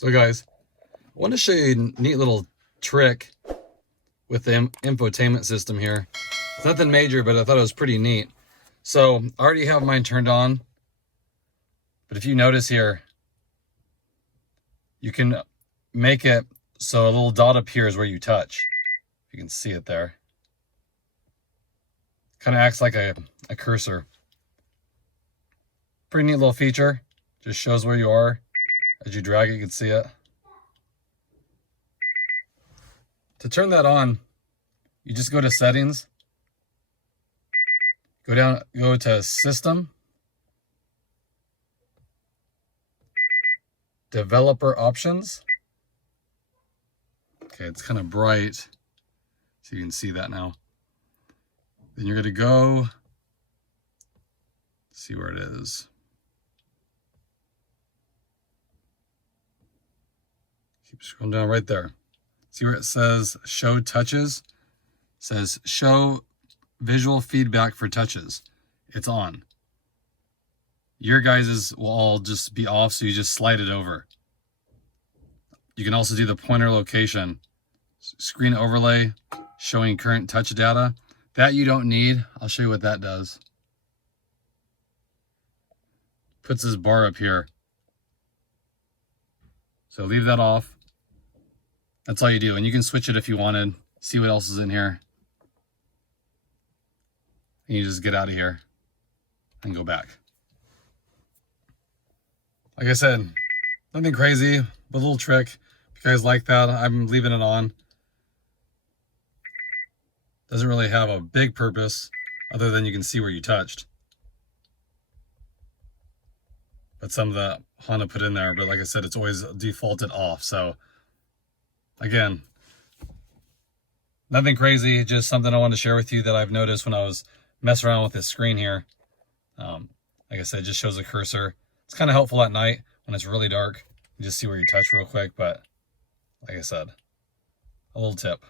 So guys, I want to show you a neat little trick with the infotainment system here. It's nothing major, but I thought it was pretty neat. So I already have mine turned on, but if you notice here, you can make it so a little dot appears where you touch. You can see it there. Kind of acts like a cursor. Pretty neat little feature. Just shows where you are. As you drag it, you can see it. To turn that on, you just go to settings, go to system, developer options. Okay, it's kind of bright, so you can see that now. Then you're going to go, see where it is. Keep scrolling down right there. See where it says show touches? It says show visual feedback for touches. It's on. Your guys's will all just be off, so you just slide it over. You can also do the pointer location. Screen overlay showing current touch data. That you don't need. I'll show you what that does. Puts this bar up here. So leave that off. That's all you do. And you can switch it if you wanted. See what else is in here. And you just get out of here and go back. Like I said, nothing crazy, but a little trick. If you guys like that, I'm leaving it on. Doesn't really have a big purpose other than you can see where you touched. But some of that Honda put in there, but like I said, it's always defaulted off. So again, nothing crazy, just something I wanted to share with you that I've noticed when I was messing around with this screen here. Like I said, it just shows a cursor. It's kind of helpful at night when it's really dark. You just see where you touch real quick, but like I said, a little tip.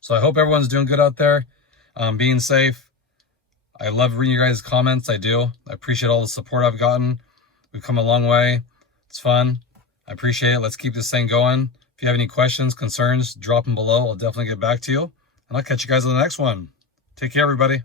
So I hope everyone's doing good out there, being safe. I love reading your guys' comments. I do. I appreciate all the support I've gotten. We've come a long way. It's fun. I appreciate it. Let's keep this thing going. If you have any questions, concerns, drop them below. I'll definitely get back to you. And I'll catch you guys on the next one. Take care, everybody.